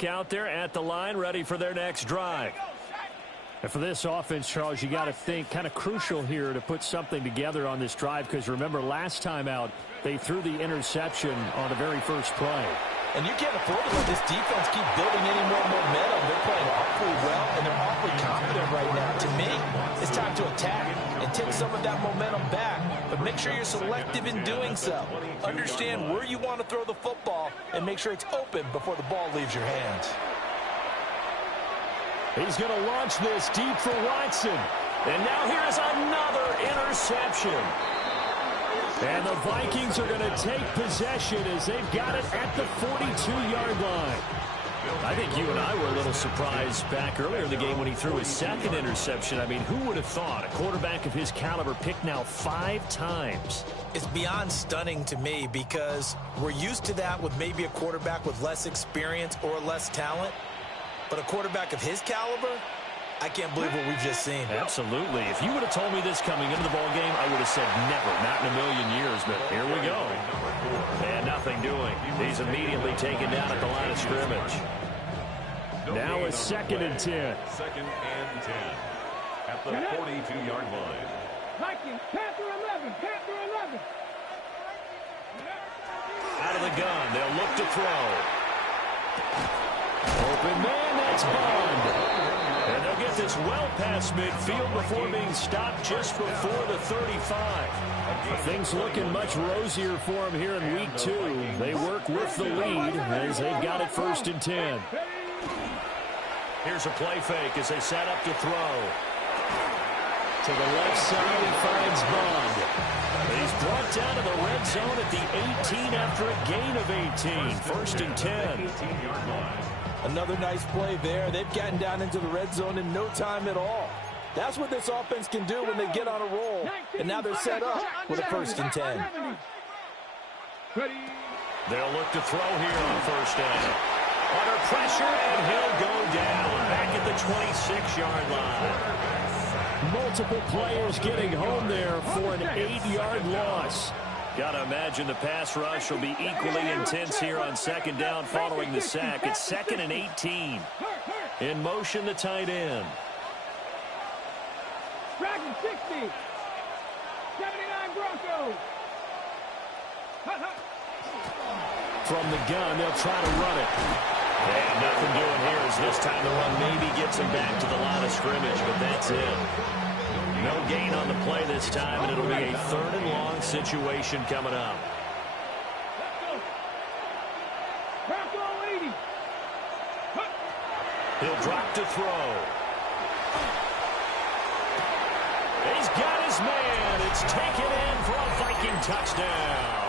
back out there at the line, ready for their next drive. And for this offense, Charles, you got to think kind of crucial here to put something together on this drive, because remember last time out they threw the interception on the very first play. And you can't afford to let this defense keep building any more momentum. They're playing awfully well, and they're awfully confident right now. To me, it's time to attack and take some of that momentum back. But make sure you're selective in doing so. Understand where you want to throw the football, and make sure it's open before the ball leaves your hands. He's going to launch this deep for Watson. And now here is another interception. And the Vikings are going to take possession as they've got it at the 42-yard line. I think you and I were a little surprised back earlier in the game when he threw his second interception. I mean, who would have thought a quarterback of his caliber picked now 5 times? It's beyond stunning to me, because we're used to that with maybe a quarterback with less experience or less talent. But a quarterback of his caliber, I can't believe what we've just seen. Absolutely. If you would have told me this coming into the ballgame, I would have said never, not in a million years. But here we go. And nothing doing. He's immediately taken down at the line of scrimmage. Now a 2nd and 10. 2nd and 10 at the 42-yard line. Vikings, Panther 11, Panther 11. Out of the gun, they'll look to throw. Open man, that's Bond. And they'll get this well past midfield before being stopped just before the 35. Things looking much rosier for him here in week 2. They work with the lead as they've got it 1st and 10. Here's a play fake as they set up to throw. To the left side, he finds Bond. He's brought down to the red zone at the 18 after a gain of 18. 1st and 10. Another nice play there. They've gotten down into the red zone in no time at all. That's what this offense can do when they get on a roll. And now they're set up with a 1st and 10. They'll look to throw here on 1st down. Under pressure, and he'll go down back at the 26-yard line. Multiple players getting home there for an 8-yard loss. Got to imagine the pass rush will be equally intense here on 2nd down following the sack. It's 2nd and 18. In motion, the tight end. Dragon 60. 79 Broncos. From the gun, they'll try to run it. And nothing doing here as this time the run maybe gets him back to the line of scrimmage, but that's it. No gain on the play this time, and it'll be a 3rd and long situation coming up. He'll drop to throw. He's got his man. It's taken in for a Viking touchdown.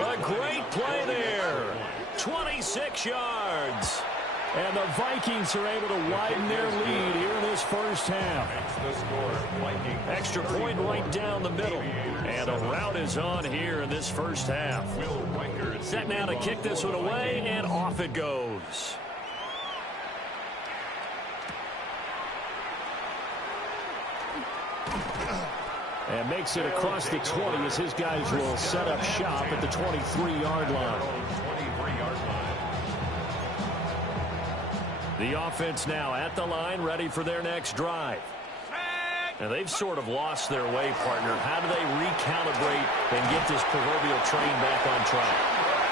A great play there. 26 yards. And the Vikings are able to widen their lead here in this 1st half. Extra point right down the middle. And a rout is on here in this 1st half. Set now to kick this one away, and off it goes. And makes it across the 20 as his guys will set up shop at the 23-yard line. The offense now at the line, ready for their next drive. And they've sort of lost their way, partner. How do they recalibrate and get this proverbial train back on track?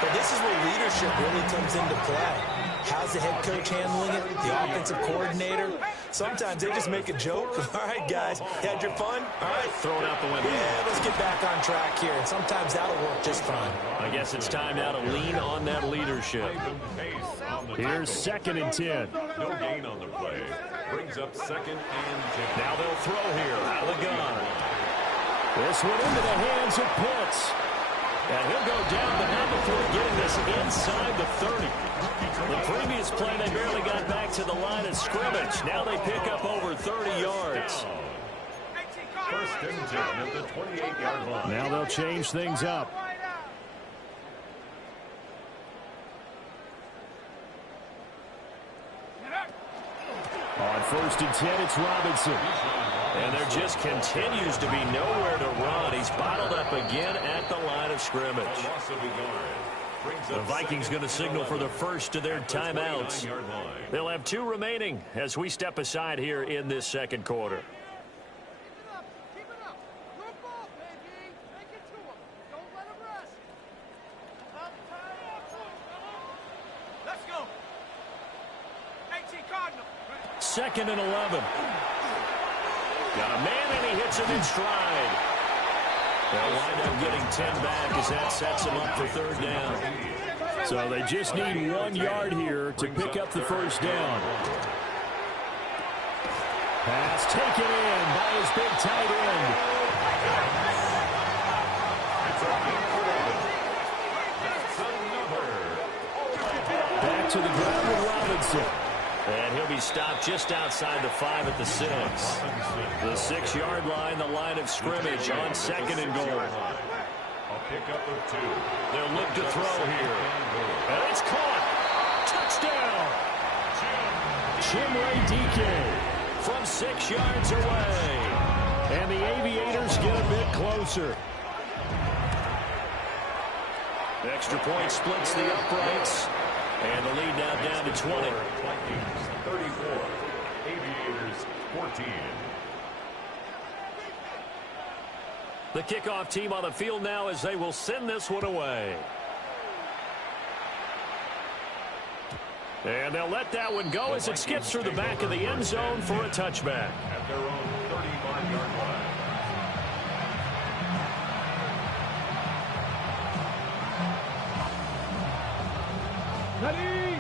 But this is where leadership really comes into play. How's the head coach handling it? The offensive coordinator? Sometimes they just make a joke. All right, guys, you had your fun? All right, throw it out the window. Yeah, let's get back on track here. And sometimes that'll work just fine. I guess it's time now to lean on that leadership. Here's 2nd and 10. No gain on the play. Brings up 2nd and 10. Now they'll throw here out of the gun. This one into the hands of Pitts. And he'll go down, but not before getting this inside the 30. The previous play, they barely got back to the line of scrimmage. Now they pick up over 30 yards. 1st and 10 at the 28-yard line. Now they'll change things up. On 1st and 10, it's Robinson. And there just continues to be nowhere to run. He's bottled up again at the line of scrimmage. The Vikings going to signal for the first of their timeouts. They'll have 2 remaining as we step aside here in this second quarter. Keep it up. Your ball, baby. Make it to him. Don't let him rest. Let's go. 18 Cardinal. 2nd and 11. Got a man, and he hits him in stride. They'll wind up getting 10 back as that sets him up for 3rd down. So they just need 1 yard here to pick up the first down. Pass taken in by his big tight end. Back to the ground with Robinson. And he'll be stopped just outside the 5 at the 6. The 6-yard line, the line of scrimmage on 2nd and goal. A pickup of 2. They'll look to throw here. And it's caught. Touchdown. Chimray DK from 6 yards away. And the Aviators get a bit closer. Extra point splits the uprights. And the lead now down to 20. Vikings 34. Aviators 14. The kickoff team on the field now as they will send this one away. And they'll let that one go as it skips through the back of the end zone for a touchback. At their own 35-yard line.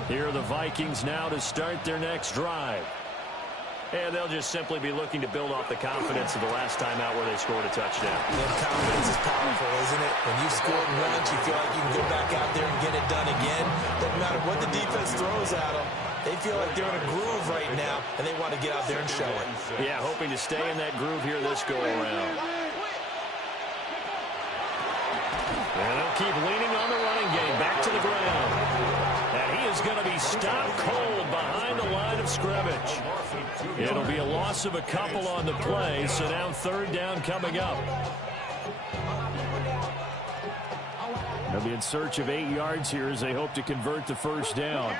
Here are the Vikings now to start their next drive. And they'll just simply be looking to build off the confidence of the last time out where they scored a touchdown. That confidence is powerful, isn't it? When you've scored once, you feel like you can go back out there and get it done again. Doesn't matter what the defense throws at them. They feel like they're in a groove right now, and they want to get out there and show it. Yeah, hoping to stay in that groove here this go-around. And they'll keep leaning on the running game. Back to the ground. And he is going to be stopped cold behind the line of scrimmage. It'll be a loss of a couple on the play, so now 3rd down coming up. They'll be in search of 8 yards here as they hope to convert the first down.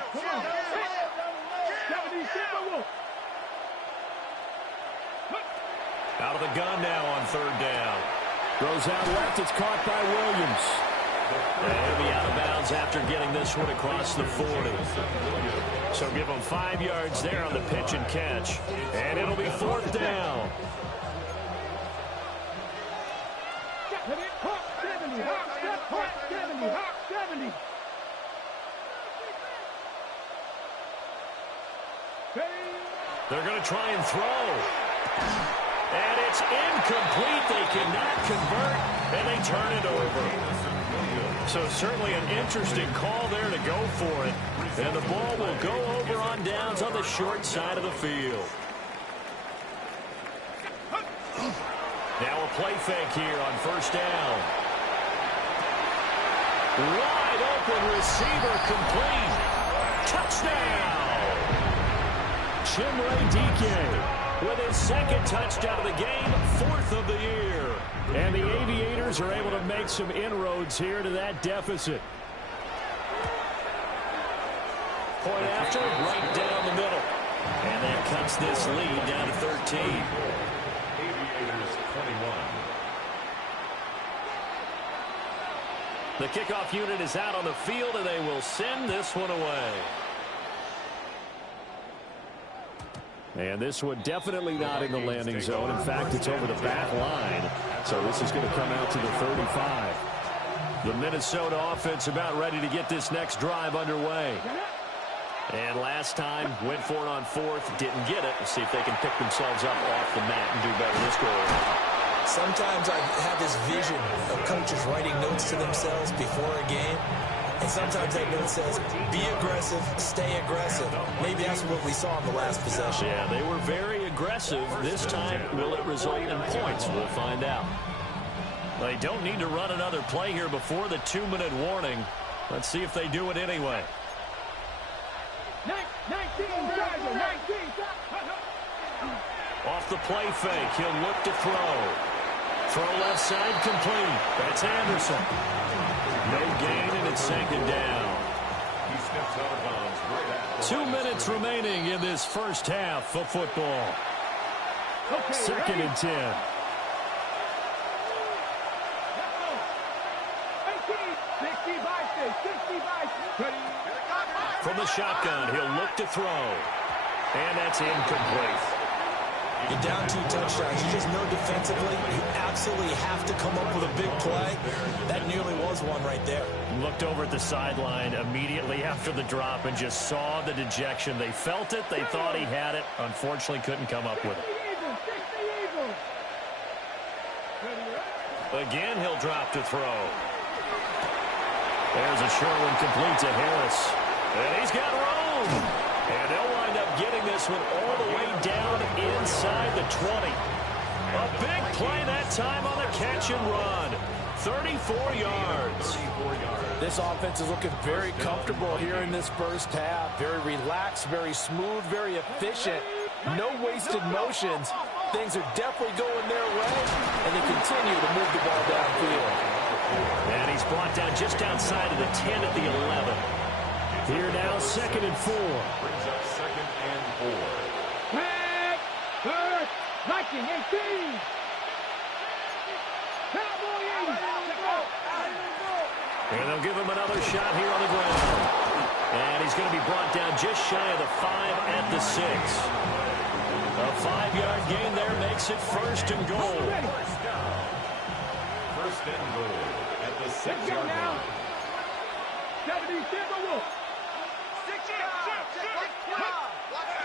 Out of the gun now on 3rd down. Throws out left. It's caught by Williams. And he'll be out of bounds after getting this one across the 40. So give them 5 yards there on the pitch and catch. And it'll be 4th down. Hawk 70. Hawk 70. Hawk 70. They're going to try and throw. And it's incomplete. They cannot convert, and they turn it over. So certainly an interesting call there to go for it. And the ball will go over on downs on the short side of the field. Now a play fake here on 1st down. Wide open receiver complete. Touchdown! Chimray DK with his 2nd touchdown of the game, 4th of the year. And the Aviators are able to make some inroads here to that deficit. Point after, right down the middle. And that cuts this lead down to 13. Aviators 21. The kickoff unit is out on the field, and they will send this one away. And this one definitely not in the landing zone. In fact, it's over the back line. So this is going to come out to the 35. The Minnesota offense about ready to get this next drive underway. And last time, went for it on 4th, didn't get it. Let's see if they can pick themselves up off the mat and do better this go around. Sometimes I have this vision of coaches writing notes to themselves before a game. And sometimes that note says, be aggressive, stay aggressive. Maybe that's what we saw in the last possession. Yeah, they were very aggressive. This time, will it result in points? We'll find out. They don't need to run another play here before the 2-minute warning. Let's see if they do it anyway. 19. Off the play fake, he'll look to throw. Throw left side complete. That's Anderson. No gain, and on second down. He steps out of bounds right at the 2 minutes remaining in this first half of football. Second and 10. From the shotgun, he'll look to throw. And that's incomplete. You're down 2 touchdowns. You just know defensively you absolutely have to come up with a big play. That nearly was one right there. Looked over at the sideline immediately after the drop and just saw the dejection. They felt it. They thought he had it. Unfortunately, couldn't come up with it. Again, he'll drop to throw. There's a short one complete to Harris. And he's got room. And they'll wind up getting this one all the way down inside the 20. A big play that time on the catch and run. 34 yards. This offense is looking very comfortable here in this first half. Very relaxed, very smooth, very efficient. No wasted motions. Things are definitely going their way, and they continue to move the ball downfield. And he's brought down just outside of the 10 at the 11. Here now, second and 4. Brings up second and 4. Back, first, Viking 18. Cowboy 80. And they'll give him another shot here on the ground. And he's going to be brought down just shy of the 5 at the 6. A 5-yard gain there makes it first and goal. First and goal at the 6-yard line. 77 Wolf.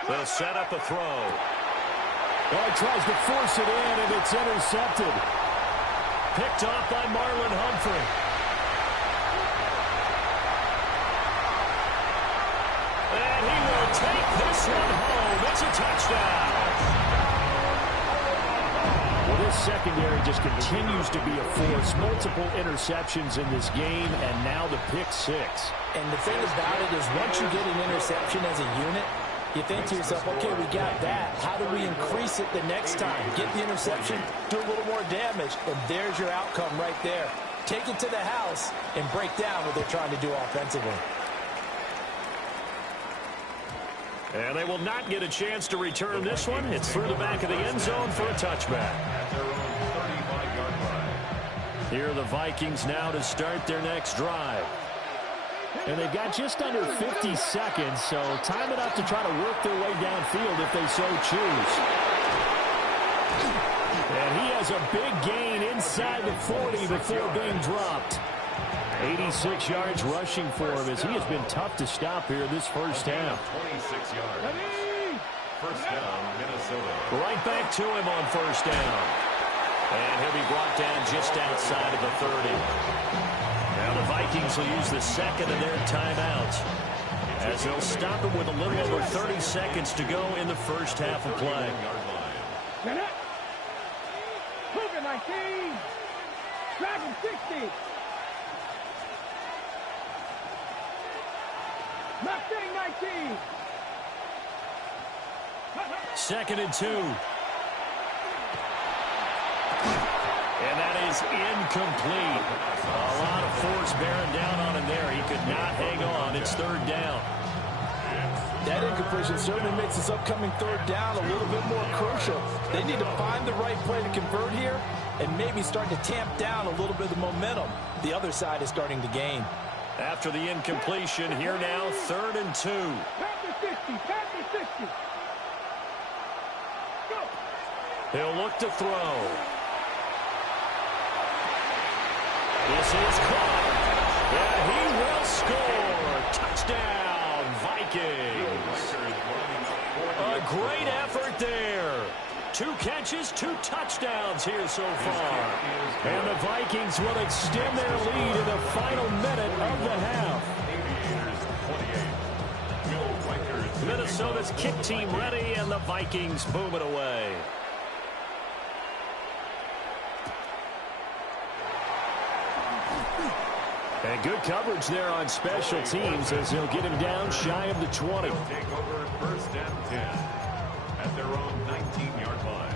They'll set up a throw. Oh, he tries to force it in, and it's intercepted. Picked off by Marlon Humphrey. And he will take this one home. It's a touchdown. Well, this secondary just continues to be a force. Multiple interceptions in this game, and now the pick 6. And the thing about it is once you get an interception as a unit, you think to yourself, okay, we got that. How do we increase it the next time? Get the interception, do a little more damage, and there's your outcome right there. Take it to the house and break down what they're trying to do offensively. And they will not get a chance to return this one. It's through the back of the end zone for a touchback. At their own 35-yard line. Here are the Vikings now to start their next drive. And they've got just under 50 seconds, so time enough to try to work their way downfield if they so choose. And he has a big gain inside the 40 before being dropped. 86 yards rushing for him as he has been tough to stop here this first half. 26 yards. First down, Minnesota. Right back to him on first down. And he'll be brought down just outside of the 30. Now the Vikings will use the second of their timeouts as they'll stop it with a little over 30 seconds to go in the first half of play. Cougar 19. Dragon 60. Mustang 19. Second and 2. And that is incomplete. A lot of force bearing down on him there. He could not hang on. It's third down. That incompletion certainly makes this upcoming third down a little bit more crucial. They need to find the right play to convert here and maybe start to tamp down a little bit of the momentum the other side is starting to gain. After the incompletion, here now, third and 2. Panther 60. Panther 60. Go. He'll look to throw. This is caught. And he will score. Touchdown, Vikings. A great effort there. 2 catches, 2 touchdowns here so far. And the Vikings will extend their lead in the final minute of the half. Minnesota's kick team ready, and the Vikings boom it away. And good coverage there on special teams as they'll get him down shy of the 20. They'll take over first and 10 at their own 19-yard line.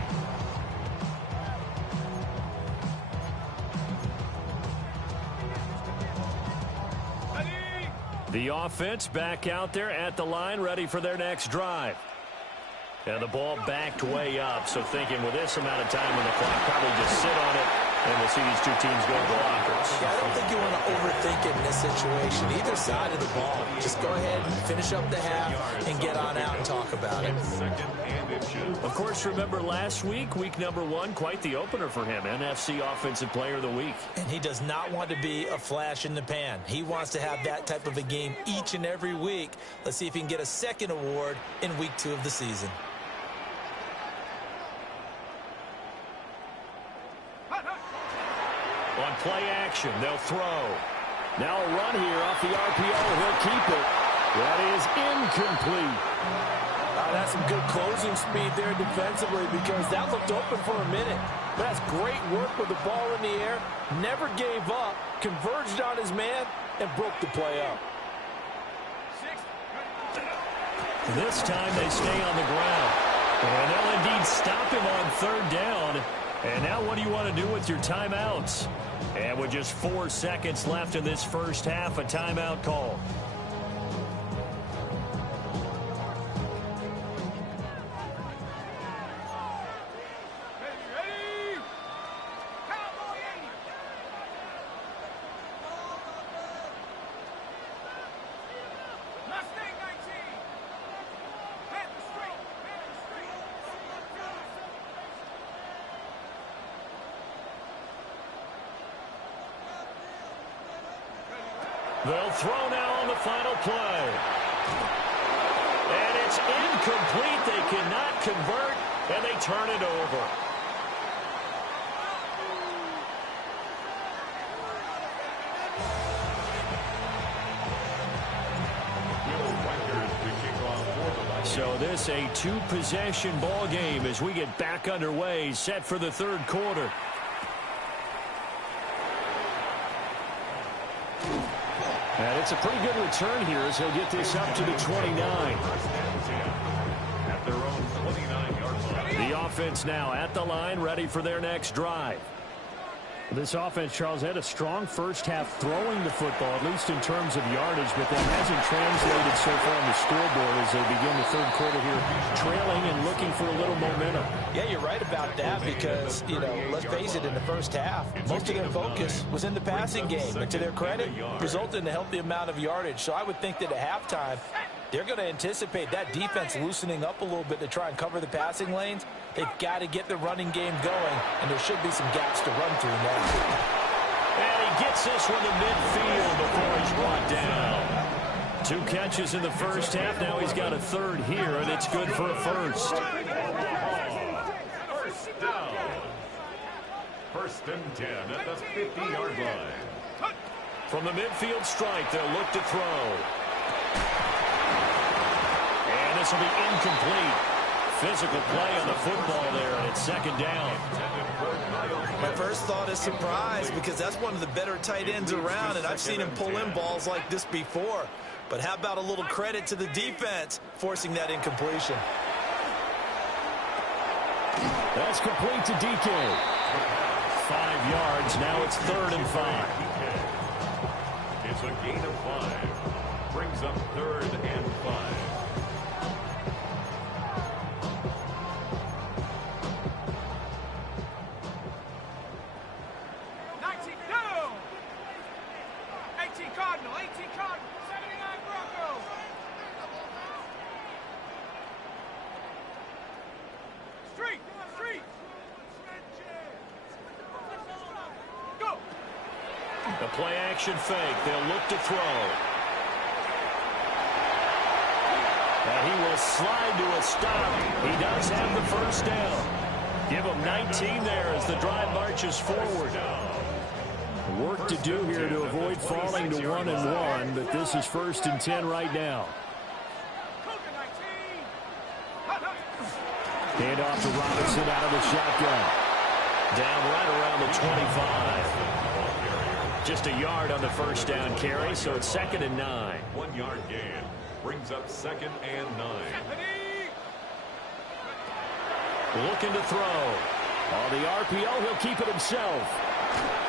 The offense back out there at the line, ready for their next drive. And the ball backed way up, so thinking with this amount of time on the clock, probably just sit on it, and we'll see these two teams go to the lockers. Yeah, I don't think you want to overthink it in this situation. Either side of the ball. Just go ahead and finish up the half and get on out and talk about it. Of course, remember last week, week number 1, quite the opener for him. NFC Offensive Player of the Week. And he does not want to be a flash in the pan. He wants to have that type of a game each and every week. Let's see if he can get a second award in week 2 of the season. On play action, they'll throw. Now a run here off the RPO. He'll keep it. That is incomplete. That's some good closing speed there defensively because that looked open for a minute. But that's great work with the ball in the air. Never gave up, converged on his man, and broke the play up. This time they stay on the ground. And they'll indeed stop him on 3rd down. And now what do you want to do with your timeouts? And with just 4 seconds left in this first half, a timeout call. They'll throw now on the final play. And it's incomplete. They cannot convert, and they turn it over. So this a 2-possession ball game as we get back underway, set for the 3rd quarter. And it's a pretty good return here as he'll get this up to the 29. At their own 29-yard line. The offense now at the line, ready for their next drive. This offense, Charles, had a strong first half throwing the football, at least in terms of yardage, but that hasn't translated so far on the scoreboard as they begin the 3rd quarter here, trailing and looking for a little momentum. Yeah, you're right about that because, let's face it, in the first half, most of their focus was in the passing game. And to their credit, resulted in a healthy amount of yardage. So I would think that at halftime, they're going to anticipate that defense loosening up a little bit to try and cover the passing lanes. They've got to get the running game going, and there should be some gaps to run through now. And he gets this one to midfield before he's brought down. 2 catches in the first half. Now he's got a 3rd here, and it's good for a first. First down. 1st and 10 at the 50-yard line. From the midfield strike, they'll look to throw. And this will be incomplete. Physical play on the football there, and it's 2nd down. My first thought is surprise because that's one of the better tight ends around, and I've seen him pull in balls like this before. But how about a little credit to the defense forcing that incompletion? That's complete to DK. 5 yards. Now it's 3rd and 5. It's a gain of 5. Brings up 3rd and 5. The play action fake. They'll look to throw. And he will slide to a stop. He does have the first down. Give him 19 there as the drive marches forward. Work to do here to avoid falling to 1-1, but this is 1st and 10 right now. Hand off to Robinson out of the shotgun. Down right around the 25. Just a yard on the first down carry, so it's 2nd and 9. 1-yard gain brings up 2nd and 9. Looking to throw. On the RPO, he'll keep it himself.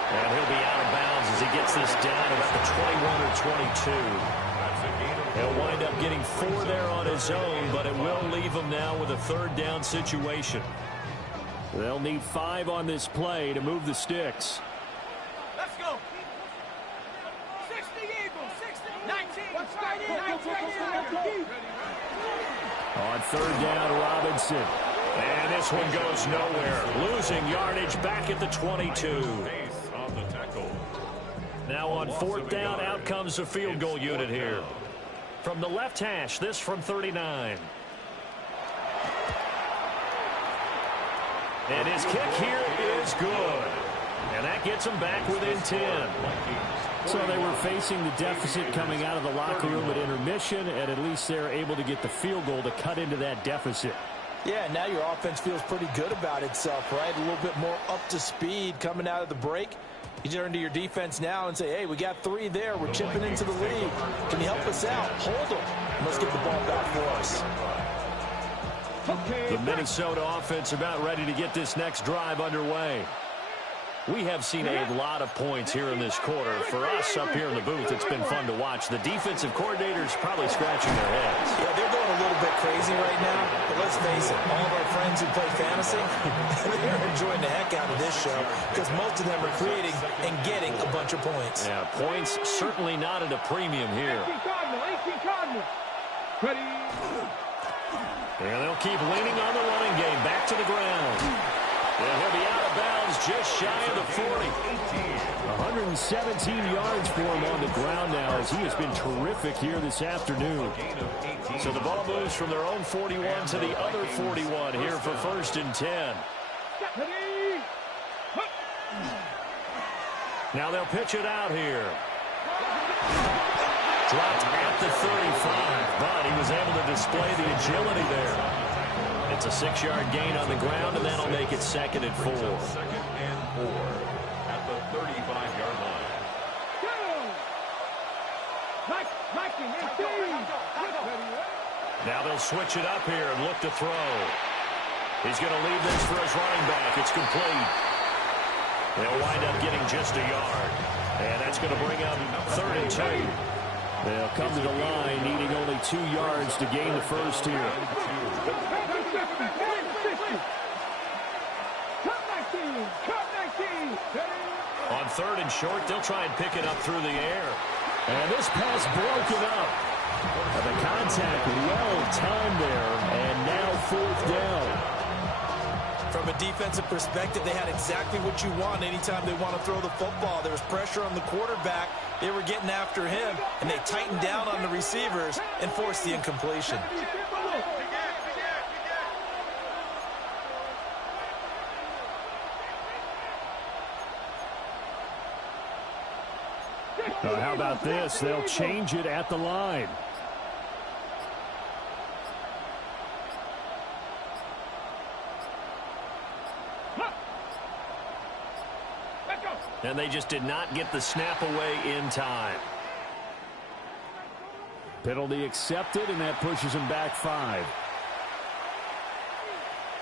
And he'll be out of bounds as he gets this down about the 21 or 22. He'll wind up getting 4 there on his own, but it will leave him now with a 3rd down situation. They'll need 5 on this play to move the sticks. Let's go. 60 Eagles, 60, 19. Let's go. 19. On 3rd down, Robinson. And this one goes nowhere. Losing yardage back at the 22. Now on 4th down, out comes the field goal unit here. From the left hash, this from 39. And his kick here is good. And that gets him back within 10. So they were facing the deficit coming out of the locker room at intermission, and at least they're able to get the field goal to cut into that deficit. Yeah, now your offense feels pretty good about itself, right? A little bit more up to speed coming out of the break. You turn to your defense now and say, hey, we got 3 there. We're chipping into the lead. Can you help us out? Hold them. And let's get the ball back for us. The Minnesota offense about ready to get this next drive underway. We have seen a lot of points here in this quarter. For us up here in the booth, it's been fun to watch. The defensive coordinators probably scratching their heads. Yeah, they're going a little bit crazy right now. But let's face it, all of our friends who play fantasy, they're enjoying the heck out of this show because most of them are creating and getting a bunch of points. Yeah, points certainly not at a premium here. 18 Cardinal. Ready. And they'll keep leaning on the running game. Back to the ground. And he'll be out of bounds just shy of the 40. 117 yards for him on the ground now as he has been terrific here this afternoon. So the ball moves from their own 41 to the other 41 here for 1st and 10. Now they'll pitch it out here. Dropped at the 35, but he was able to display the agility there. It's a 6-yard gain on the ground, and that'll make it 2nd and 4. 2nd and 4 at the 35-yard line. Now they'll switch it up here and look to throw. He's going to leave this for his running back. It's complete. They'll wind up getting just a yard. And that's going to bring up 3rd and 2. They'll come to the line needing only 2 yards to gain the first here. On 3rd and short, they'll try and pick it up through the air. And this pass broken up. The contact well timed there, and now 4th down. From a defensive perspective, they had exactly what you want anytime they want to throw the football. There was pressure on the quarterback. They were getting after him, and they tightened down on the receivers and forced the incompletion. How about this? They'll change it at the line. And they just did not get the snap away in time. Penalty accepted, and that pushes him back 5.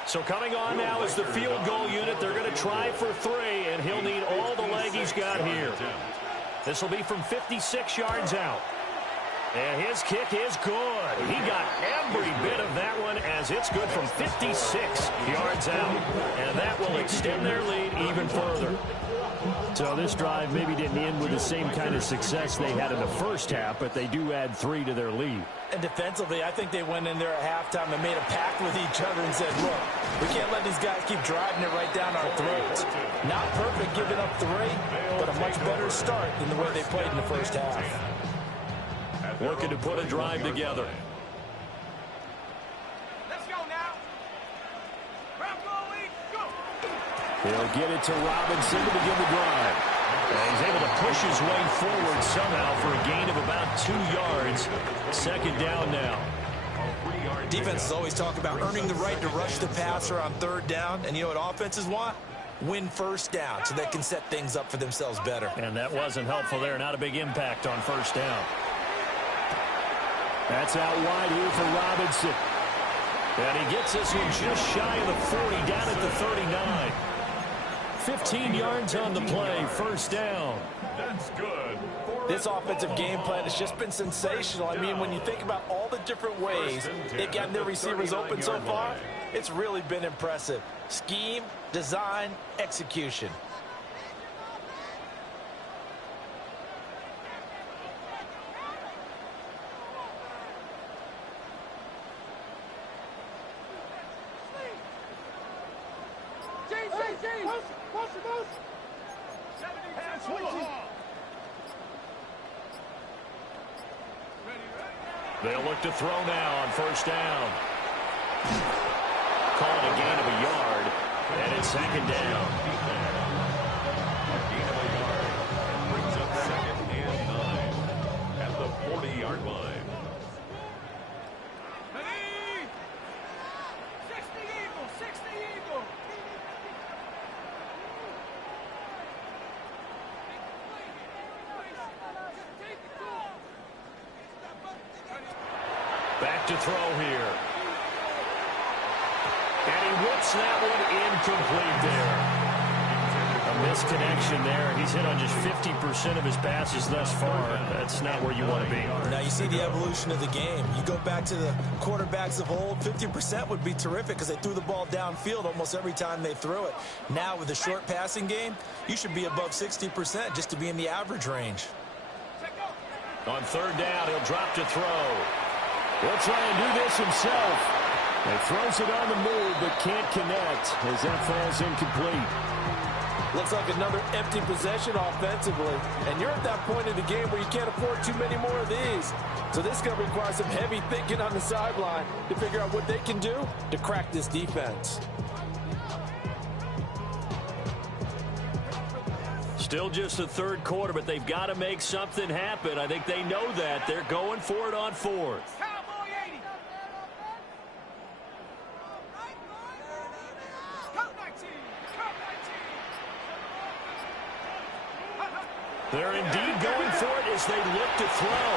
So coming on now is the field goal unit. They're going to try for 3, and he'll need all the leg he's got here. This will be from 56 yards out. And his kick is good. He got every bit of that one as it's good from 56 yards out. And that will extend their lead even further. So this drive maybe didn't end with the same kind of success they had in the first half, but they do add 3 to their lead. And defensively, I think they went in there at halftime and made a pact with each other and said, look, we can't let these guys keep driving it right down our throats. Not perfect giving up 3, but a much better start than the way they played in the first half. Looking to put a drive together. Let's go now. He'll get it to Robinson to begin the drive. And he's able to push his way forward somehow for a gain of about 2 yards. 2nd down now. Defenses always talk about earning the right to rush the passer on 3rd down. And you know what offenses want? Win 1st down so they can set things up for themselves better. And that wasn't helpful there. Not a big impact on 1st down. That's out wide here for Robinson. And he gets this one just shy of the 40, down at the 39. 15 yards on the play, first down. That's good. This offensive game plan has just been sensational. I mean, when you think about all the different ways they've gotten their receivers open so far, it's really been impressive. Scheme, design, execution. They'll look to throw now on first down. Call it a gain of a yard, and it's second down. A gain of a yard. Brings up 2nd and 9 at the 40-yard line. Ready? 60 Eagle, 60 Eagle. Back to throw here. And he whips that one incomplete there. A misconnection there. He's hit on just 50% of his passes thus far. That's not where you want to be. Now you see the evolution of the game. You go back to the quarterbacks of old, 50% would be terrific because they threw the ball downfield almost every time they threw it. Now with the short passing game, you should be above 60% just to be in the average range. On third down, he'll drop to throw. He'll try and do this himself. He throws it on the move, but can't connect as that falls incomplete. Looks like another empty possession offensively. And you're at that point in the game where you can't afford too many more of these. So this is going to require some heavy thinking on the sideline to figure out what they can do to crack this defense. Still just the third quarter, but they've got to make something happen. I think they know that. They're going for it on fourth. Cowboy 80. Cut 19. Cut 19. They're indeed going for it as they look to throw.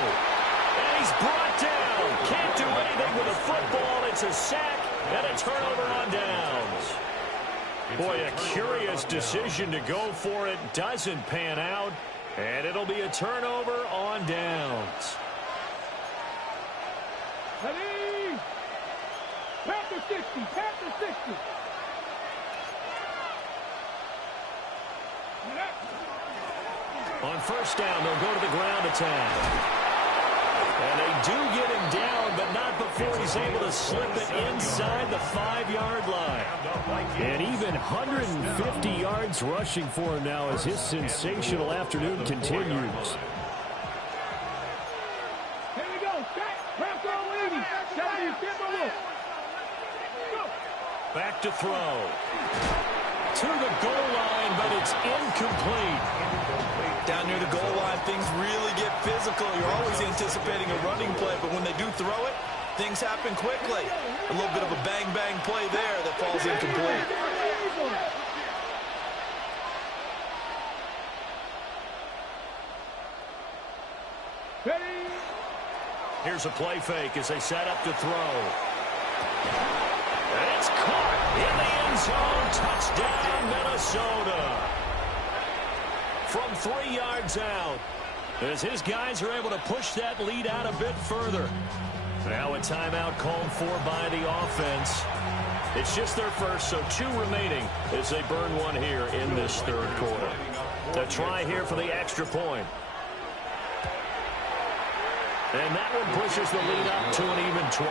And he's brought down. Can't do anything with a football. It's a sack and a turnover on downs. Boy, a curious decision to go for it. Doesn't pan out. And it'll be a turnover on downs. Ready? Panther 60. Panther 60. On first down, they'll go to the ground attack. And they do get him down, but not before he's able to slip it inside the 5-yard line. And even 150 yards rushing for him now as his sensational afternoon continues. Here we go. Panther 80. 70. Back to throw. To the goal line, but it's incomplete. Down near the goal line, things really get physical. You're always anticipating a running play, but when they do throw it, things happen quickly. A little bit of a bang-bang play there that falls incomplete. Here's a play fake as they set up to throw. And it's caught in the end zone. Touchdown, Minnesota. From 3 yards out, as his guys are able to push that lead out a bit further. Now a timeout called for by the offense. It's just their first, so 2 remaining as they burn one here in this third quarter. A try here for the extra point. And that one pushes the lead up to an even 20.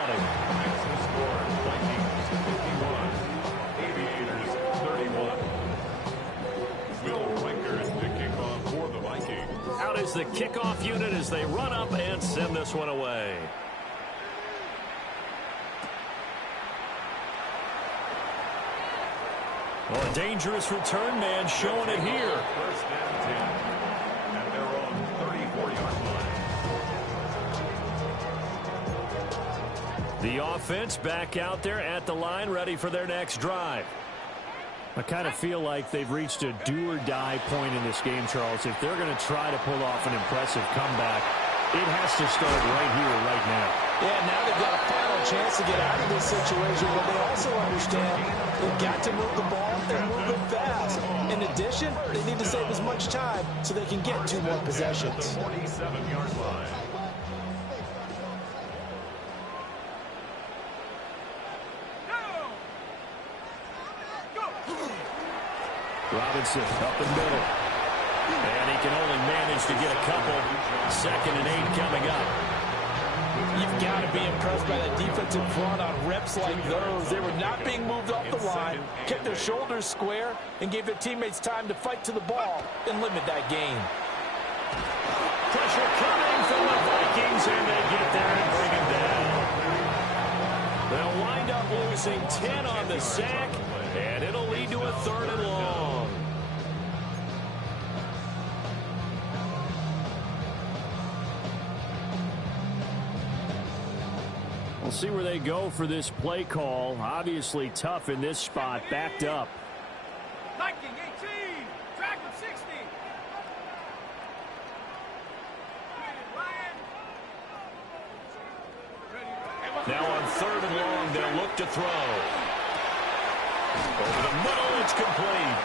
Out is the kickoff unit as they run up and send this one away. Well, a dangerous return man showing it here. First down 10 at their own 34-yard line. The offense back out there at the line, ready for their next drive. I kind of feel like they've reached a do-or-die point in this game, Charles. If they're going to try to pull off an impressive comeback, it has to start right here, right now. Yeah, now they've got a final a chance to get out of this situation, but they also understand they've got to move the ball and move it fast. In addition, they need to save as much time so they can get 2 more possessions. 47-yard line. Robinson up the middle. And he can only manage to get a couple. 2nd and 8 coming up. You've got to be impressed by that defensive front on reps like those. They were not being moved off the line, kept their shoulders square, and gave their teammates time to fight to the ball and limit that gain. Pressure coming from the Vikings, and they get there and bring him down. They'll wind up losing 10 on the sack, and it'll lead to a 3rd and long. We'll see where they go for this play call. Obviously tough in this spot, backed up. Viking 18, track of 60. Now on 3rd and long, they'll look to throw. Over the middle, it's complete.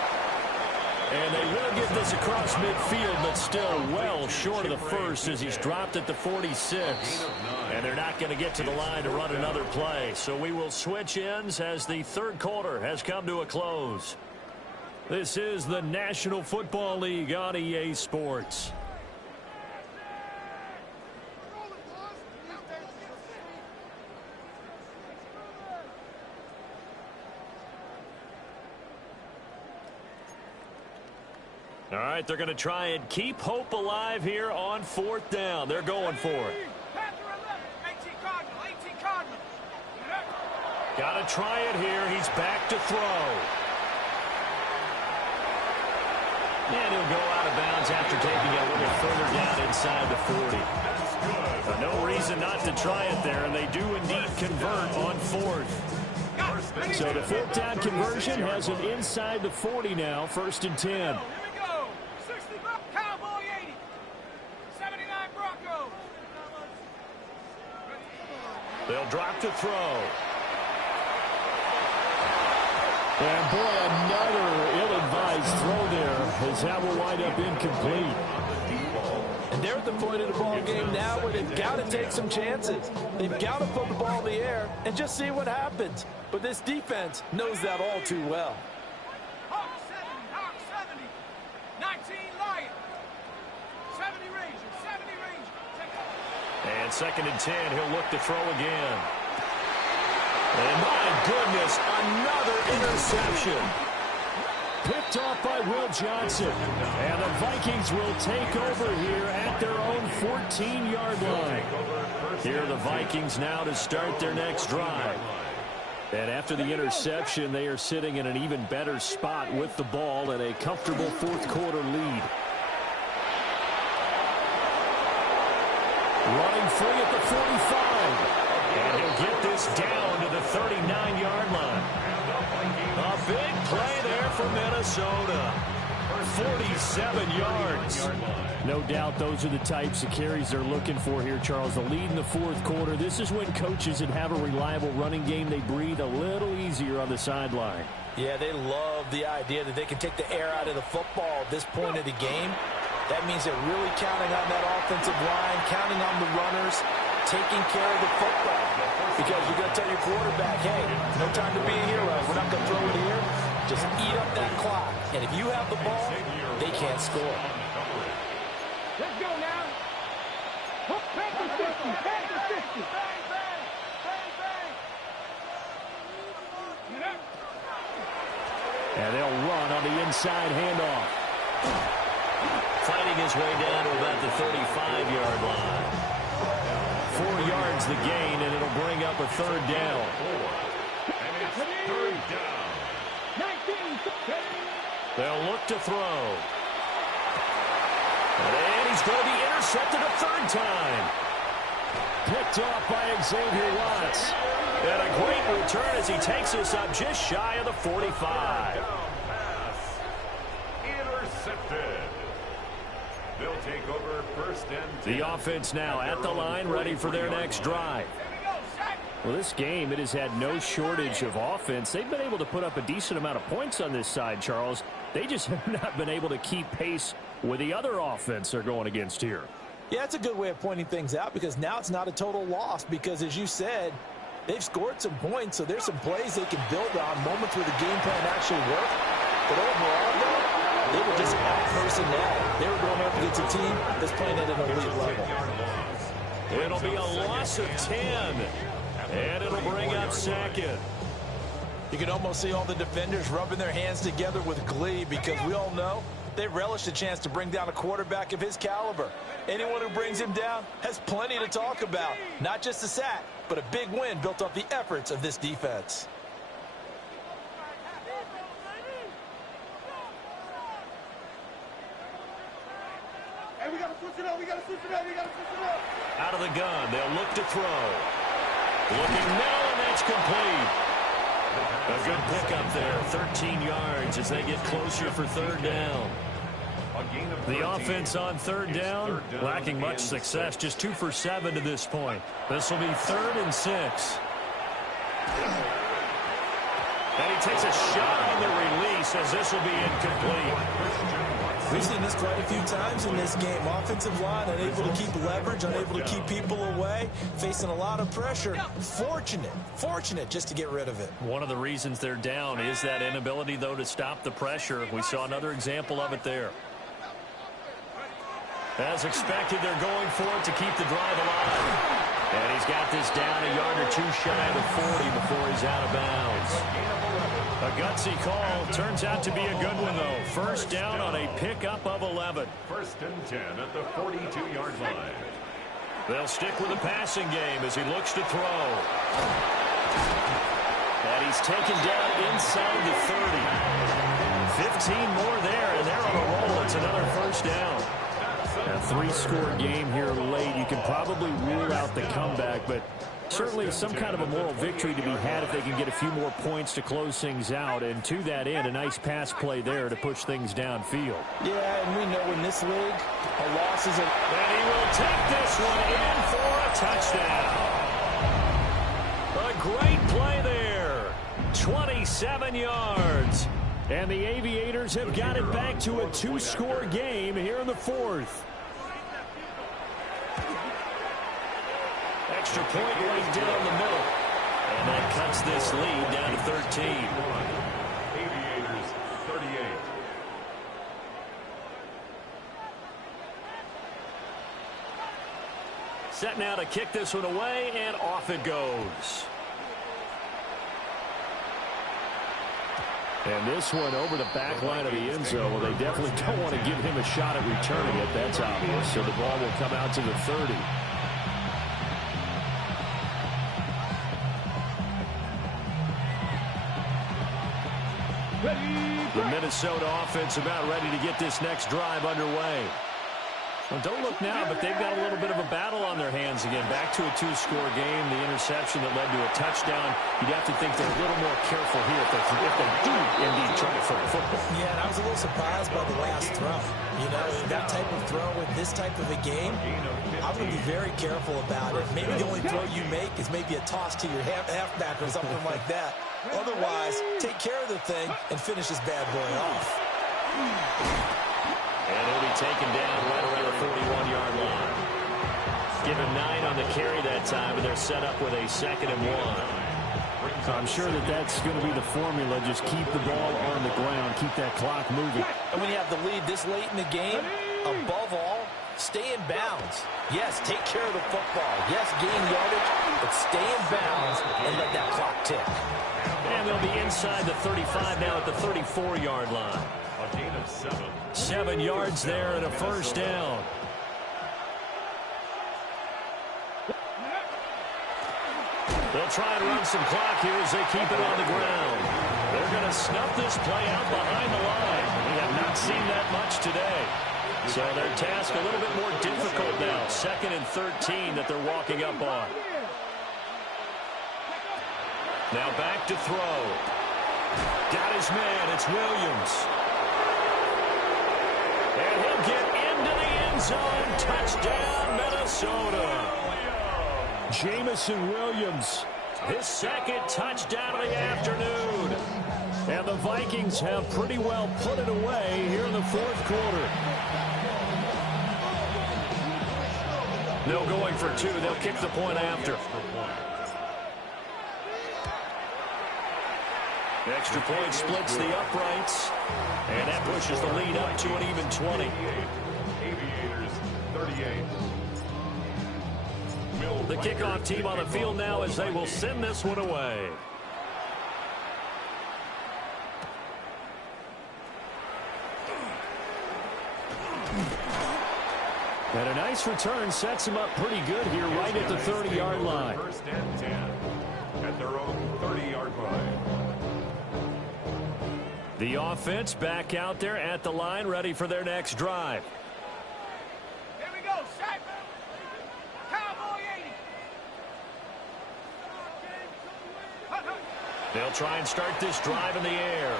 And they will get this across midfield, but still well short of the first as he's dropped at the 46. And they're not going to get to the line to run another play. So we will switch ends as the 3rd quarter has come to a close. This is the National Football League on EA Sports. All right, they're going to try and keep hope alive here on 4th down. They're going for it. Got to try it here. He's back to throw. And he'll go out of bounds after taking it a little further down inside the 40. No reason not to try it there, and they do indeed convert on 4th. So the 4th down conversion has an inside the 40 now, 1st and 10. They'll drop to throw. And boy, another ill-advised throw there as that will wind up incomplete. And they're at the point of the ball game now where they've got to take some chances. They've got to put the ball in the air and just see what happens. But this defense knows that all too well. Hawk 70, 19 Lion, 70 Ranger, 70 Ranger. And 2nd and 10, he'll look to throw again. And my goodness, another interception. Picked off by Will Johnson. And the Vikings will take over here at their own 14-yard line. Here are the Vikings now to start their next drive. And after the interception, they are sitting in an even better spot with the ball and a comfortable 4th quarter lead. Running free at the 45. And he'll get this down to the 39-yard line. A big play there for Minnesota. 47 yards. No doubt those are the types of carries they're looking for here, Charles. The lead in the 4th quarter. This is when coaches that have a reliable running game, they breathe a little easier on the sideline. Yeah, they love the idea that they can take the air out of the football at this point of the game. That means they're really counting on that offensive line, counting on the runners, taking care of the football. Because you're going to tell your quarterback, hey, no time to be a hero. We're not going to throw it here. Just eat up that clock. And if you have the ball, they can't score. Let's go now. Back to 50. Back to 50. Bang, bang. Bang, bang. Get up. And they'll run on the inside handoff. Fighting his way down to about the 35-yard line. 4 yards the gain, and it'll bring up a 3rd down. And it's 3rd down. 19. They'll look to throw. And he's going to be intercepted a 3rd time. Picked off by Xavier Watts. And a great return as he takes us up just shy of the 45. Down pass. Intercepted. They'll take over 1st and 10. The offense now at the line, ready for their next drive. Here we go. Set. Well, this game, it has had no shortage of offense. They've been able to put up a decent amount of points on this side, Charles. They just have not been able to keep pace with the other offense they're going against here. Yeah, it's a good way of pointing things out because now it's not a total loss because, as you said, they've scored some points, so there's some plays they can build on, moments where the game plan actually worked. But overall, though, they were just out-personnel. They were going up against a team that's playing at an elite level. It'll be a loss of 10. And it'll bring up second. You can almost see all the defenders rubbing their hands together with glee because we all know they relish the chance to bring down a quarterback of his caliber. Anyone who brings him down has plenty to talk about. Not just a sack, but a big win built off the efforts of this defense. Hey, we got to switch it up. We got to switch it up. We got to switch it up. Out of the gun, they'll look to throw. Looking middle, and that's complete. A good pickup there, 13 yards as they get closer for third down. The offense on third down, lacking much success, just 2 for 7 to this point. This will be 3rd and 6. And he takes a shot on the release as this will be incomplete. We've seen this quite a few times in this game. Offensive line unable to keep leverage, unable to keep people away, facing a lot of pressure. Fortunate just to get rid of it. One of the reasons they're down is that inability, though, to stop the pressure. We saw another example of it there. As expected, they're going for it to keep the drive alive. And he's got this down a yard or 2 shy of the 40 before he's out of bounds. A gutsy call. Turns out to be a good one, though. First down on a pickup of 11. 1st and 10 at the 42-yard line. They'll stick with the passing game as he looks to throw. And he's taken down inside the 30. 15 more there, and they're on a roll. It's another first down. A 3-score game here late. You can probably rule out the comeback, but certainly some kind of a moral victory to be had if they can get a few more points to close things out. And to that end, a nice pass play there to push things downfield. Yeah, and we know in this league, a loss is a... And he will take this one in for a touchdown. A great play there. 27 yards. And the Aviators have got it back to a 2-score game here in the 4th. Extra point right down the middle. And that cuts this lead down to 13. Aviators 38. Set now to kick this one away, and off it goes. And this one over the back line of the end zone. Well, they definitely don't want to give him a shot at returning it. That's obvious. So the ball will come out to the 30. The Minnesota offense about ready to get this next drive underway. Well, don't look now, but they've got a little bit of a battle on their hands again. Back to a 2-score game. The interception that led to a touchdown. You'd have to think they're a little more careful here if they do indeed try to throw the football. Yeah, and I was a little surprised by the last throw. You know, that type of throw with this type of a game, I'm going to be very careful about it. Maybe the only throw you make is maybe a toss to your halfback or something like that. Otherwise, take care of the thing and finish this bad boy off. And he'll be taken down right around the 41-yard line. Give him 9 on the carry that time, and they're set up with a 2nd and 1. I'm sure that's going to be the formula. Just keep the ball on the ground. Keep that clock moving. And when you have the lead this late in the game, above all, stay in bounds. Yes, take care of the football. Yes, gain yardage, but stay in bounds and let that clock tick. And they'll be inside the 35 now at the 34-yard line. A gain of 7. 7 yards there and a first down. They'll try and run some clock here as they keep it on the ground. They're going to snuff this play out behind the line. We have not seen that much today. So their task a little bit more difficult now. 2nd and 13 that they're walking up on. Now back to throw. Got his man. It's Williams. And he'll get into the end zone. Touchdown, Minnesota. Jamison Williams His second touchdown of the afternoon. And the Vikings have pretty well put it away here in the fourth quarter. No going for two. They'll kick the point after. Extra point splits the uprights. And that pushes the lead up to an even 20. Aviators 38. The kickoff team on the field now as they will send this one away. And a nice return sets him up pretty good here right at the 30-yard line. First and 10 at their own 30-yard line. The offense back out there at the line, ready for their next drive. Here we go, set. Cowboy 80. They'll try and start this drive in the air.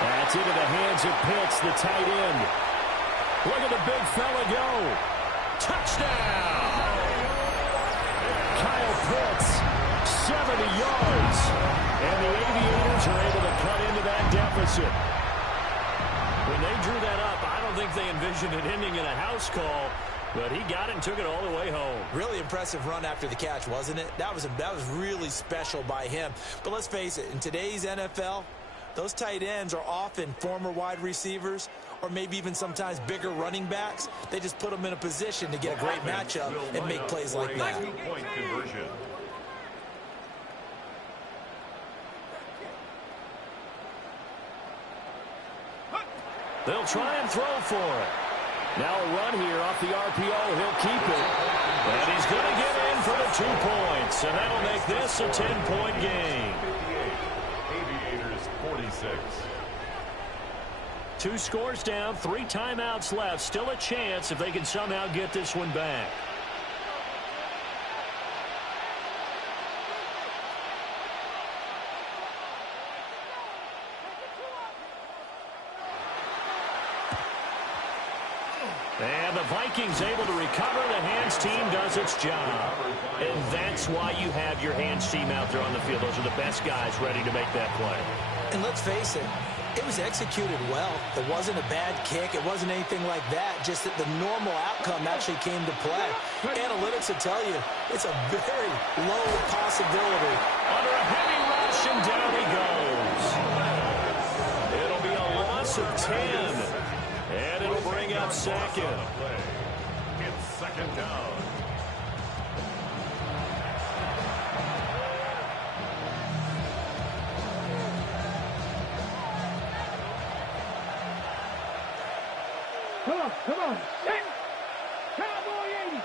That's into the hands of Pitts, the tight end. Look at the big fella go. Touchdown! Kyle Pitts, 70 yards. And the Aviators are able to cut into that deficit. When they drew that up, I don't think they envisioned it ending in a house call, but he got it and took it all the way home. Really impressive run after the catch, wasn't it? That was really special by him. But let's face it, in today's NFL, those tight ends are often former wide receivers or maybe even sometimes bigger running backs. They just put them in a position to get a great matchup and make plays like that. Point conversion. They'll try and throw for it. Now a run here off the RPO. He'll keep it. And he's going to get in for the 2 points. And that'll make this a 10-point game. Aviators 46. 2 scores down, 3 timeouts left. Still a chance if they can somehow get this one back. And the Vikings able to recover. The hands team does its job. And that's why you have your hands team out there on the field. Those are the best guys ready to make that play. And let's face it, it was executed well. It wasn't a bad kick. It wasn't anything like that. Just that the normal outcome actually came to play. Analytics will tell you it's a very low possibility. Under a heavy rush, and down he goes. It'll be a loss of 10. And it'll bring up second. It's second down. Come on. Set. Cowboy 80.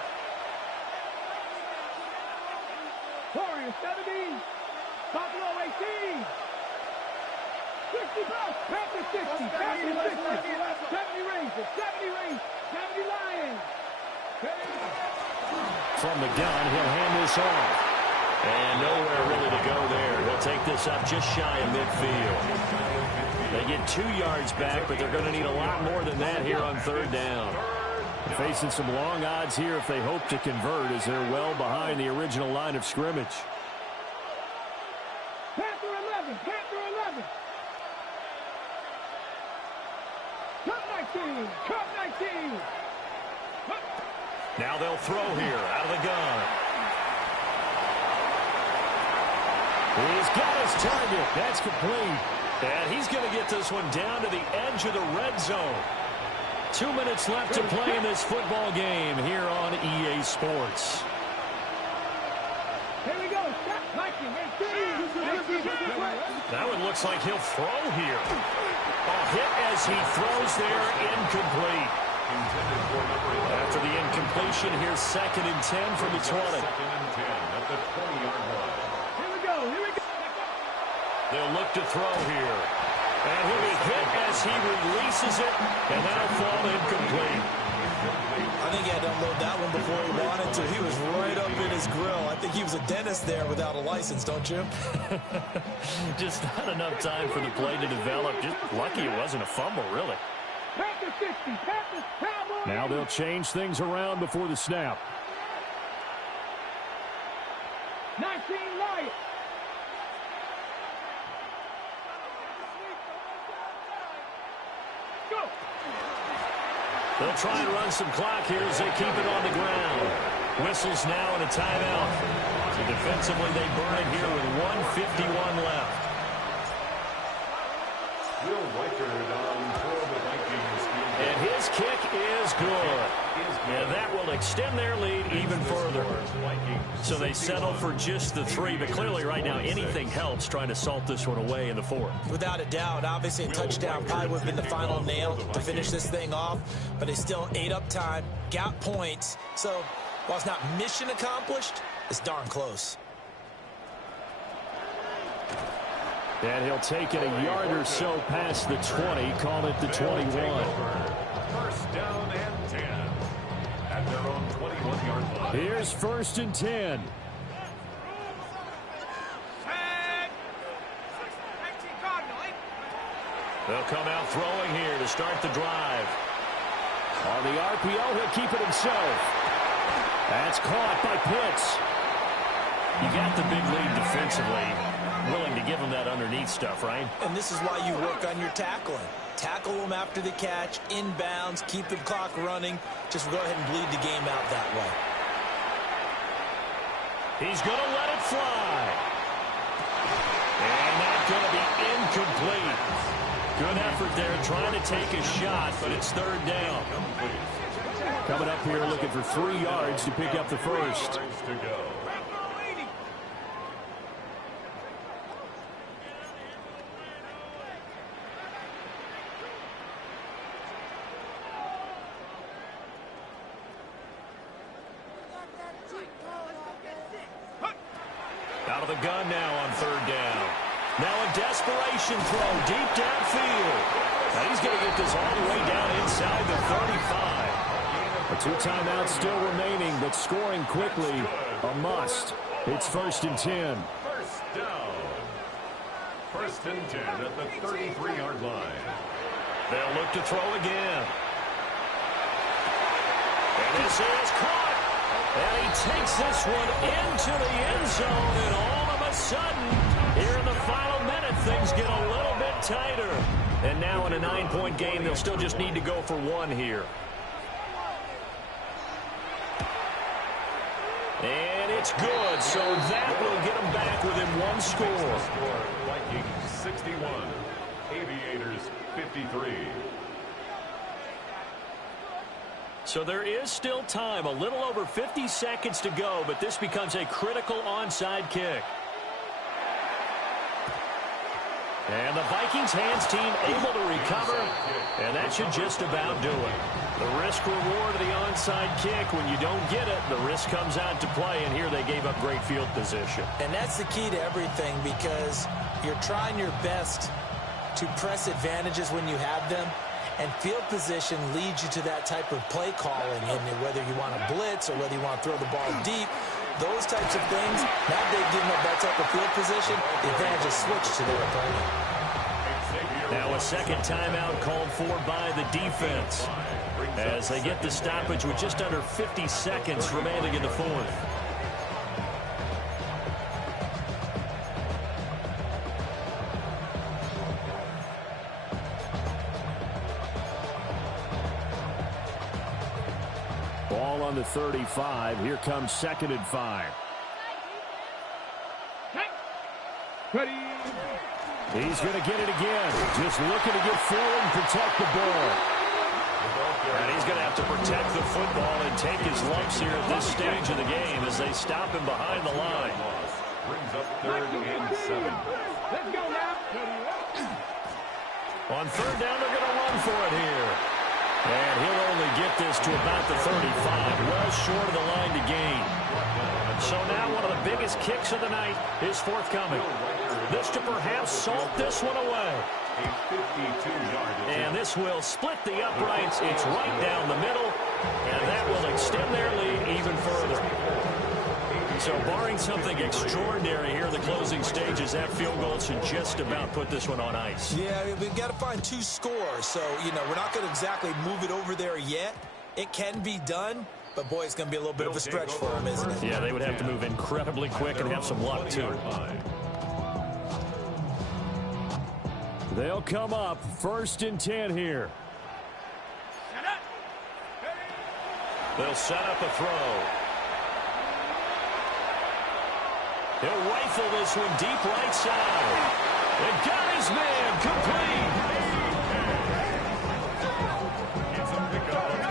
Warriors 70. Buffalo 18. 60 plus. Panthers 60. Panthers 60. 70 Rangers. 70 Rangers. 70 Lions. From the gun, he'll hand this off. And nowhere really to go there. He'll take this up just shy of midfield. They get 2 yards back, but they're going to need a lot more than that here on third down. Facing some long odds here if they hope to convert, as they're well behind the original line of scrimmage. Panther 11. Panther 11. Cup 19. Cup 19. Now they'll throw here out of the gun. He's got his target. That's complete. And he's going to get this one down to the edge of the red zone. 2 minutes left to play in this football game here on EA Sports. Here we go. Viking 18. That one looks like he'll throw here. A hit as he throws there, incomplete. After the incompletion, here's 2nd and 10 from the 20. 2nd and 10 at the 20-yard line. Here we go. They'll look to throw here. And he'll be hit as he releases it, and that'll fall incomplete. I think he had to unload that one before he wanted to. He was right up in his grill. I think he was a dentist there without a license, don't you? Just not enough time for the play to develop. Just lucky it wasn't a fumble, really. Panthers 60. Panthers Cowboys. Now they'll change things around before the snap. 19 Lions. Go. They'll try and run some clock here as they keep it on the ground. Whistles now and a timeout. So defensively, they burn it here with 1:51 left. Will Reichard on for the Vikings. And his kick is good. And that will extend their lead even further. So they settle for just the 3, but clearly right now anything helps trying to salt this one away in the 4th. Without a doubt, obviously a touchdown probably would have been the final nail to finish this thing off, but they still ate up time, got points. So while it's not mission accomplished, it's darn close. And he'll take it a yard or so past the 20, call it the 21. First down and 10 at their own 21-yard line. Here's 1st and 10. They'll come out throwing here to start the drive. On the RPO, he'll keep it himself. That's caught by Pitts. You got the big lead defensively. Willing to give them that underneath stuff, right? And this is why you work on your tackling. Tackle them after the catch, inbounds, keep the clock running. Just go ahead and bleed the game out that way. He's going to let it fly. And that's going to be incomplete. Good effort there trying to take a shot, but it's 3rd down. Coming up here looking for 3 yards to pick up the first. Out of the gun now on 3rd down. Now a desperation throw deep downfield. Now he's going to get this all the way down inside the 35. A 2 timeouts still remaining, but scoring quickly, a must. It's 1st and 10. First down. 1st and 10 at the 33-yard line. They'll look to throw again. And this is caught. And he takes this one into the end zone, and all of a sudden, here in the final minute, things get a little bit tighter. And now in a 9-point game, they'll still just need to go for 1 here. And it's good, so that will get them back within 1 score. Vikings 61, Aviators 53. So there is still time, a little over 50 seconds to go, but this becomes a critical onside kick. And the Vikings hands team able to recover, and that should just about do it. The risk-reward of the onside kick, when you don't get it, the risk comes out to play, and here they gave up great field position. And that's the key to everything, because you're trying your best to press advantages when you have them. And field position leads you to that type of play calling, and whether you want to blitz or whether you want to throw the ball deep, those types of things, now they've given up that type of field position, the advantage is switched to their opponent. Now a second timeout called for by the defense as they get the stoppage with just under 50 seconds remaining in the 4th. Ball on the 35. Here comes 2nd and 5. Ready. He's going to get it again. Just looking to get forward and protect the ball. And he's going to have to protect the football and take his lumps here at this stage of the game as they stop him behind the line. Brings up 3rd and 7. Let's go now. On 3rd down, they're going to run for it here. And he'll only get this to about the 35, well short of the line to gain. So now one of the biggest kicks of the night is forthcoming. This to perhaps salt this one away. A 52-yard. And this will split the uprights. It's right down the middle, and that will extend their lead even further. So barring something extraordinary here in the closing stages, that field goal should just about put this one on ice. Yeah, we've got to find 2 scores, so, we're not going to exactly move it over there yet. It can be done, but boy, it's going to be a little bit of a stretch for them, isn't it? Yeah, they would have to move incredibly quick and have some luck, too. They'll come up 1st and 10 here. They'll set up a throw. He'll rifle this one deep right side. And got his man complete.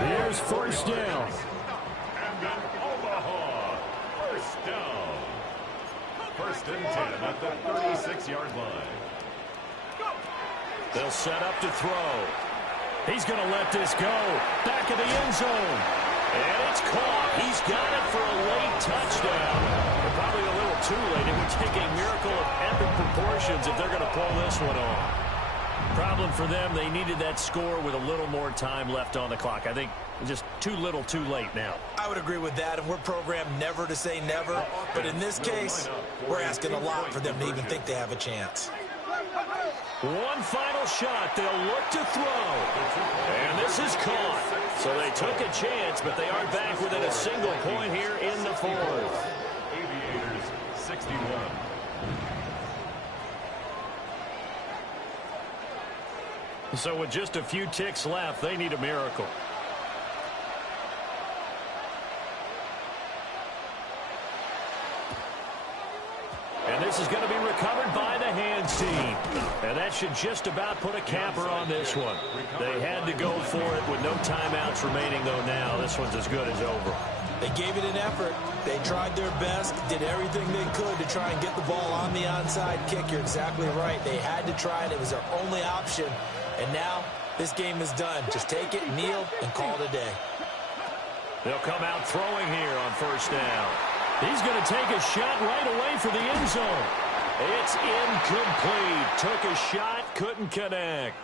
Here's 1st down. And then Omaha, 1st down. 1st and 10 at the 36-yard line. They'll set up to throw. He's going to let this go. Back of the end zone. And it's caught. He's got it for a late touchdown. But probably a little too late. It would take a miracle of epic proportions if they're going to pull this one off. Problem for them, they needed that score with a little more time left on the clock. I think just too little too late now. I would agree with that, and we're programmed never to say never. But in this case, we're asking a lot for them to even think they have a chance. One final shot. They'll look to throw. And this is caught. So they took a chance, but they aren't back within a single point here in the 4th. Aviators, 61. So with just a few ticks left, they need a miracle. And this is going to be recovered by the hands team. And that should just about put a capper on this one. They had to go for it with no timeouts remaining, though now. This one's as good as over. They gave it an effort. They tried their best, did everything they could to try and get the ball on the onside kick. You're exactly right. They had to try it. It was their only option. And now this game is done. Just take it, kneel, and call it a day. They'll come out throwing here on 1st down. He's going to take a shot right away for the end zone. It's incomplete. Took a shot, couldn't connect.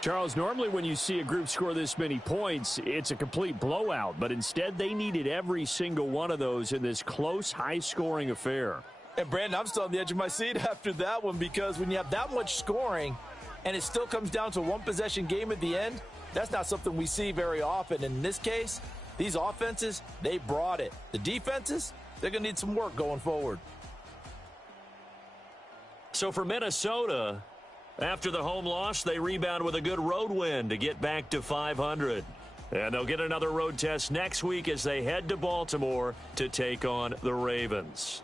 Charles, normally when you see a group score this many points, it's a complete blowout. But instead, they needed every single one of those in this close, high-scoring affair. And, Brandon, I'm still on the edge of my seat after that one because when you have that much scoring and it still comes down to a one-possession game at the end, that's not something we see very often. And in this case, these offenses, they brought it. The defenses, they're going to need some work going forward. So for Minnesota, after the home loss, they rebound with a good road win to get back to 500. And they'll get another road test next week as they head to Baltimore to take on the Ravens.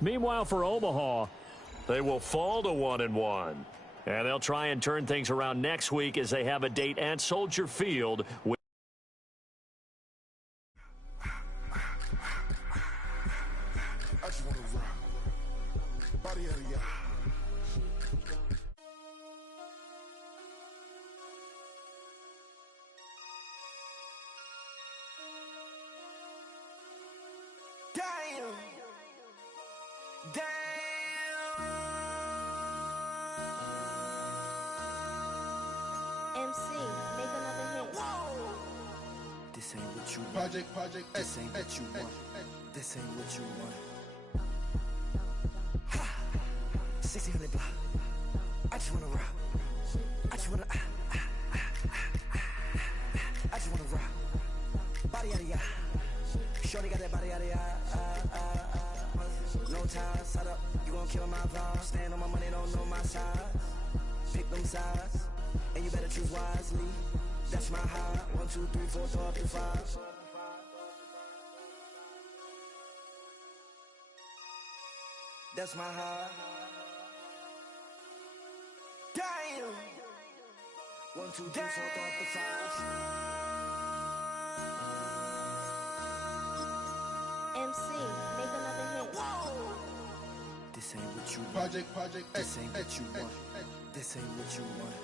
Meanwhile, for Omaha, they will fall to 1-1. And they'll try and turn things around next week as they have a date at Soldier Field. This ain't what you want. This ain't what you want. This ain't what you want. Ha! 1600 block. I just wanna rock. I just wanna I just wanna rock. Body out of ya. Shorty got that body out of ya. No time, set up. You gon' kill my vibe. Stand on my money, don't know my size. Pick them sides, and you better choose wisely. That's my high. 1, 2, 3, 4, throw up to 5. That's my high. Damn. 1, 2, 3, 4, throw up to 5. MC, make another hit. This ain't what you want. This ain't what you want. This ain't what you want.